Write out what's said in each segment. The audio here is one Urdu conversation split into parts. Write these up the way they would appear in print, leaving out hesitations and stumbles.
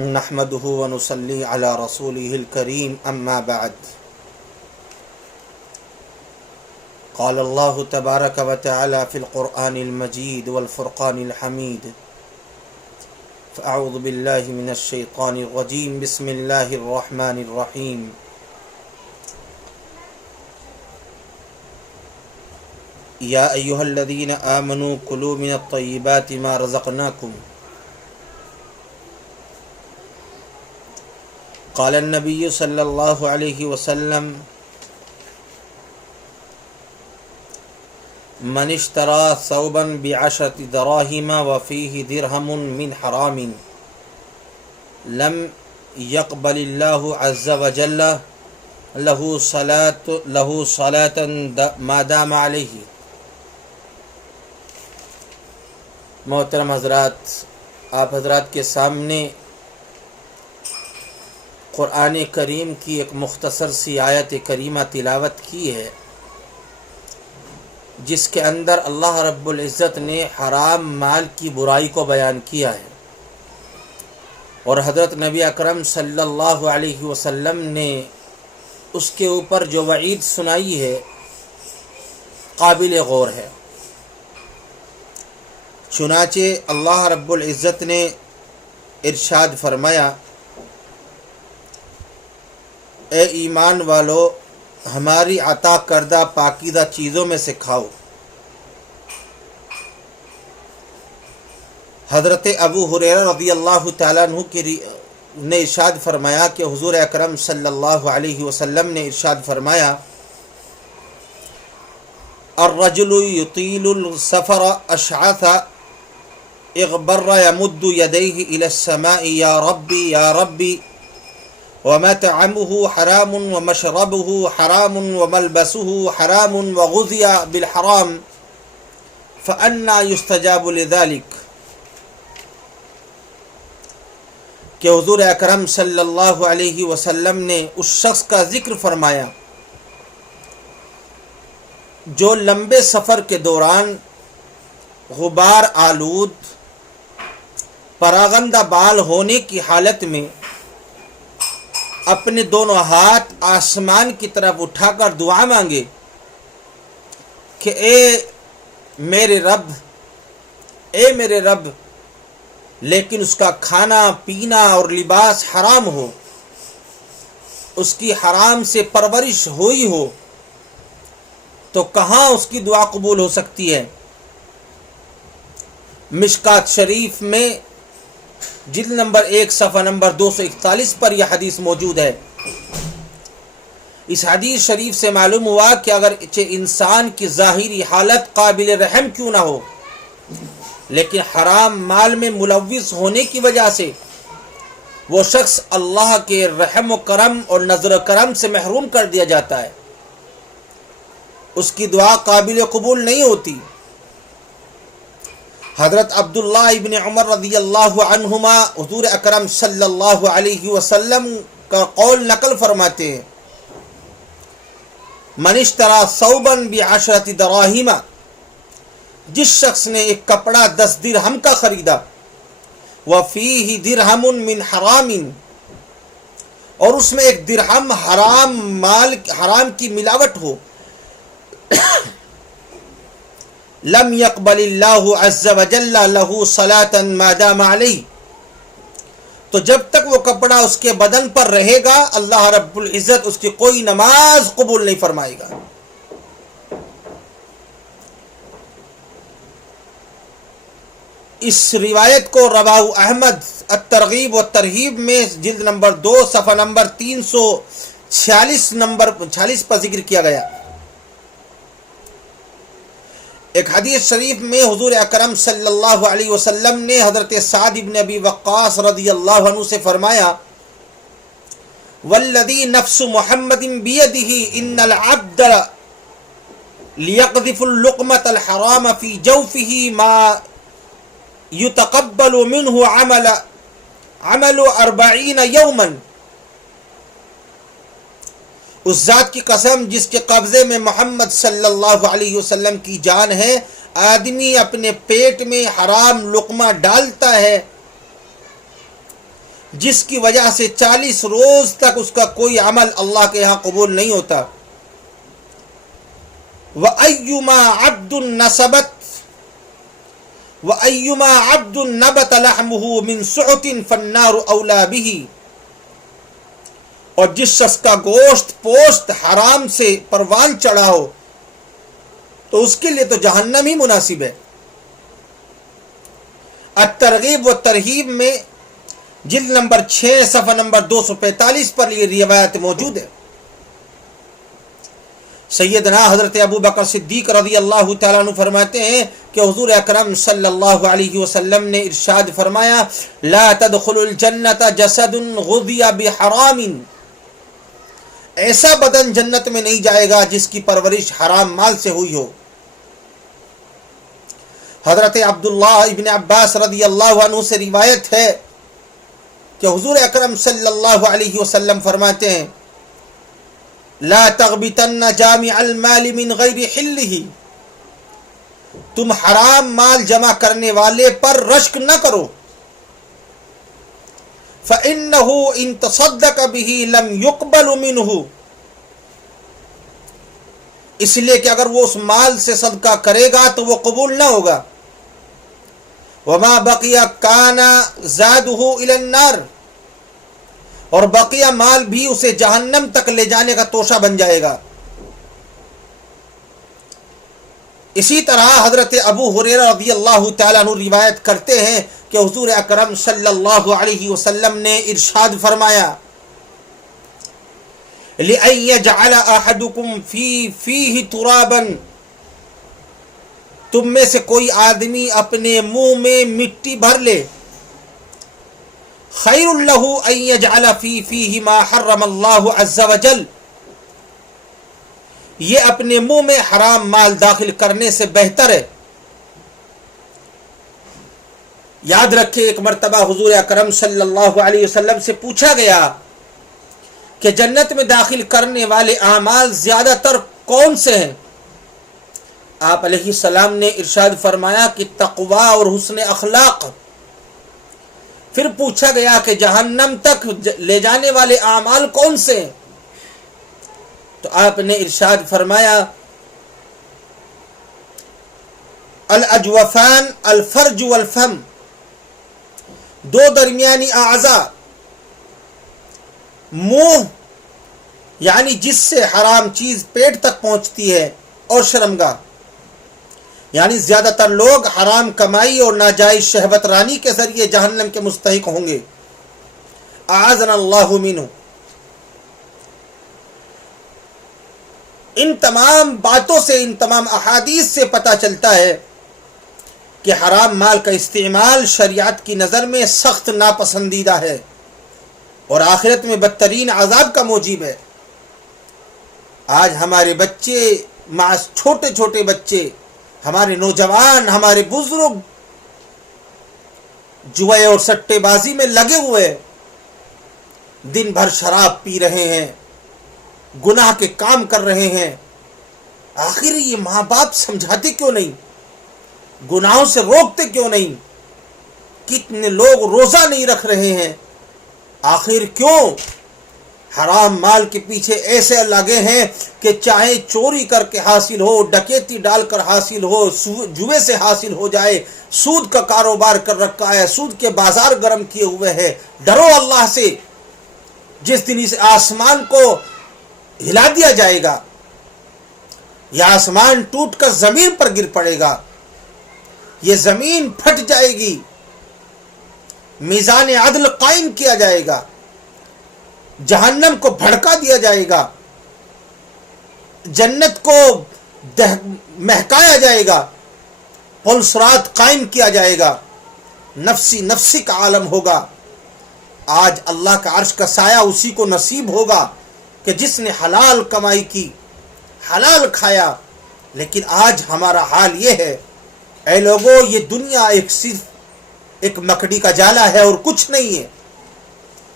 نحمده ونصلي على رسوله الكريم أما بعد قال الله تبارك وتعالى في القرآن المجيد والفرقان الحميد فأعوذ بالله من الشيطان الرجيم بسم الله الرحمن الرحيم يا أيها الذين آمنوا كلوا من الطيبات ما رزقناكم قال النبي صلى الله عليه وسلم من اشترى ثوبا ب10 دراهم وفيه درهم من حرام لم يقبل الله عز وجل له صلاة ما دام عليه۔ محترم حضرات، آپ حضرات کے سامنے قرآن کریم کی ایک مختصر سی آیت کریمہ تلاوت کی ہے، جس کے اندر اللہ رب العزت نے حرام مال کی برائی کو بیان کیا ہے، اور حضرت نبی اکرم صلی اللہ علیہ وسلم نے اس کے اوپر جو وعید سنائی ہے قابل غور ہے۔ چنانچہ اللہ رب العزت نے ارشاد فرمایا، اے ایمان والو، ہماری عطا کردہ پاکیزہ چیزوں میں سے کھاؤ۔ حضرت ابو ہریرہ رضی اللہ تعالیٰ عنہ نے ارشاد فرمایا کہ حضور اکرم صلی اللہ علیہ وسلم نے ارشاد فرمایا، الرجل يطيل السفر اشعث اغبر يمد يديه الى السماء يا ربي يا ربي ومطعمه حرام ومشربه حرام وملبسه حرام وغذي بالحرام فأنى يستجاب لذلك۔ کہ حضور اکرم صلی اللہ علیہ وسلم نے اس شخص کا ذکر فرمایا جو لمبے سفر کے دوران غبار آلود پراغندہ بال ہونے کی حالت میں اپنے دونوں ہاتھ آسمان کی طرف اٹھا کر دعا مانگے کہ اے میرے رب، لیکن اس کا کھانا پینا اور لباس حرام ہو، اس کی حرام سے پرورش ہوئی ہو، تو کہاں اس کی دعا قبول ہو سکتی ہے؟ مشکات شریف میں جلد نمبر 1 صفحہ نمبر 241 پر یہ حدیث موجود ہے۔ اس حدیث شریف سے معلوم ہوا کہ اگرچہ انسان کی ظاہری حالت قابل رحم کیوں نہ ہو، لیکن حرام مال میں ملوث ہونے کی وجہ سے وہ شخص اللہ کے رحم و کرم اور نظر و کرم سے محروم کر دیا جاتا ہے، اس کی دعا قابل قبول نہیں ہوتی۔ حضرت عبداللہ ابن عمر رضی اللہ عنہما حضور اکرم صلی اللہ علیہ وسلم کا قول نقل فرماتے ہیں، من اشترى ثوبا ب10 دراہم، جس شخص نے ایک کپڑا 10 درہم کا خریدا، وفیہ درہم من حرام، اور اس میں ایک درہم حرام کی ملاوٹ ہو، لم يقبل اللہ عز وجل له صلاة ما دام علیہ، تو جب تک وہ کپڑا اس کے بدن پر رہے گا اللہ رب العزت اس کی کوئی نماز قبول نہیں فرمائے گا۔ اس روایت کو رواہ احمد الترغیب و ترہیب میں جلد نمبر 2 صفحہ نمبر 346 پر ذکر کیا گیا۔ ایک حدیث شریف میں حضور اکرم صلی اللہ علیہ وسلم نے حضرت سعد بن ابی وقاص رضی اللہ عنہ سے فرمایا، والذی نفس محمد بیدہ ان العبد لیقذف اللقمة الحرام فی جوفہ ما یتقبل منہ عمل 40 یوما۔ اس ذات کی قسم جس کے قبضے میں محمد صلی اللہ علیہ وسلم کی جان ہے، آدمی اپنے پیٹ میں حرام لقمہ ڈالتا ہے، جس کی وجہ سے 40 روز تک اس کا کوئی عمل اللہ کے یہاں قبول نہیں ہوتا. وَأَيُّمَا عَبْدٌ نَصَبَتْ وَأَيُّمَا عَبْدٌ نَبَتَ لَحْمُهُ مِنْ سُعُةٍ فَالنَّارُ أَوْلَى بِهِ. اور جس شخص کا گوشت پوست حرام سے پروان چڑھا ہو تو اس کے لیے تو جہنم ہی مناسب ہے. الترغیب و ترہیب میں جلد نمبر 6 صفحہ نمبر 245 پر یہ روایت موجود ہے. سیدنا حضرت ابو بکر صدیق رضی اللہ تعالیٰ عنہ فرماتے ہیں کہ حضور اکرم صلی اللہ علیہ وسلم نے ارشاد فرمایا لا تدخل الجنت جسد غذی بحرام. ایسا بدن جنت میں نہیں جائے گا جس کی پرورش حرام مال سے ہوئی ہو. حضرت عبداللہ ابن عباس رضی اللہ عنہ سے روایت ہے کہ حضور اکرم صلی اللہ علیہ وسلم فرماتے ہیں لا تغبطن جامع المال من غیر حلہ. تم حرام مال جمع کرنے والے پر رشک نہ کرو. فإنه إن تصدق به لم يقبل منه. اس لیے کہ اگر وہ اس مال سے صدقہ کرے گا تو وہ قبول نہ ہوگا. وما بقي كان زاده إلى النار. اور بقیہ مال بھی اسے جہنم تک لے جانے کا توشہ بن جائے گا. اسی طرح حضرت ابو ہریرہ رضی اللہ تعالیٰ عنہ روایت کرتے ہیں کہ حضور اکرم صلی اللہ علیہ وسلم نے ارشاد فرمایا لِأَن يَجْعَلَ أَحَدُكُمْ فِيهِ تُرَابًا. تم میں سے کوئی آدمی اپنے منہ میں مٹی بھر لے خیر له ان يجعل فيه ما حرم الله عز وجل. یہ اپنے منہ میں حرام مال داخل کرنے سے بہتر ہے. یاد رکھیں ایک مرتبہ حضور اکرم صلی اللہ علیہ وسلم سے پوچھا گیا کہ جنت میں داخل کرنے والے اعمال زیادہ تر کون سے ہیں؟ آپ علیہ السلام نے ارشاد فرمایا کہ تقوی اور حسن اخلاق. پھر پوچھا گیا کہ جہنم تک لے جانے والے اعمال کون سے ہیں؟ تو آپ نے ارشاد فرمایا الاجوفان الفرج والفم. دو درمیانی اعضاء، منہ یعنی جس سے حرام چیز پیٹ تک پہنچتی ہے، اور شرمگاہ. یعنی زیادہ تر لوگ حرام کمائی اور ناجائز شہوت رانی کے ذریعے جہنم کے مستحق ہوں گے. اعاذنا اللہ منہ. ان تمام باتوں سے، ان تمام احادیث سے پتہ چلتا ہے کہ حرام مال کا استعمال شریعت کی نظر میں سخت ناپسندیدہ ہے اور آخرت میں بدترین عذاب کا موجب ہے. آج ہمارے بچے، چھوٹے چھوٹے بچے، ہمارے نوجوان، ہمارے بزرگ جوئے اور سٹے بازی میں لگے ہوئے، دن بھر شراب پی رہے ہیں، گناہ کے کام کر رہے ہیں. آخر یہ ماں باپ سمجھاتے کیوں نہیں؟ گناہوں سے روکتے کیوں نہیں؟ کتنے لوگ روزہ نہیں رکھ رہے ہیں، آخر کیوں؟ حرام مال کے پیچھے ایسے لگے ہیں کہ چاہے چوری کر کے حاصل ہو، ڈکیتی ڈال کر حاصل ہو، جوے سے حاصل ہو جائے. سود کا کاروبار کر رکھا ہے، سود کے بازار گرم کیے ہوئے ہیں. ڈرو اللہ سے. جس دن اس آسمان کو ہلا دیا جائے گا، یہ آسمان ٹوٹ کر زمین پر گر پڑے گا، یہ زمین پھٹ جائے گی، میزان عدل قائم کیا جائے گا، جہنم کو بھڑکا دیا جائے گا، جنت کو مہکایا جائے گا، پل صراط قائم کیا جائے گا، نفسی نفسی کا عالم ہوگا. آج اللہ کا عرش کا سایہ اسی کو نصیب ہوگا کہ جس نے حلال کمائی کی، حلال کھایا. لیکن آج ہمارا حال یہ ہے، اے لوگوں، یہ دنیا صرف ایک مکڑی کا جالا ہے اور کچھ نہیں ہے.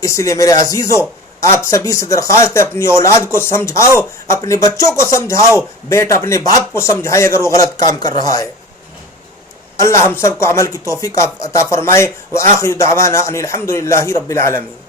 اس لیے میرے عزیزوں، آپ سبھی سے درخواست ہے، اپنی اولاد کو سمجھاؤ، اپنے بچوں کو سمجھاؤ. بیٹا اپنے باپ کو سمجھائے اگر وہ غلط کام کر رہا ہے. اللہ ہم سب کو عمل کی توفیق عطا فرمائے. وآخر دعوانا ان الحمد للہ رب العالمین.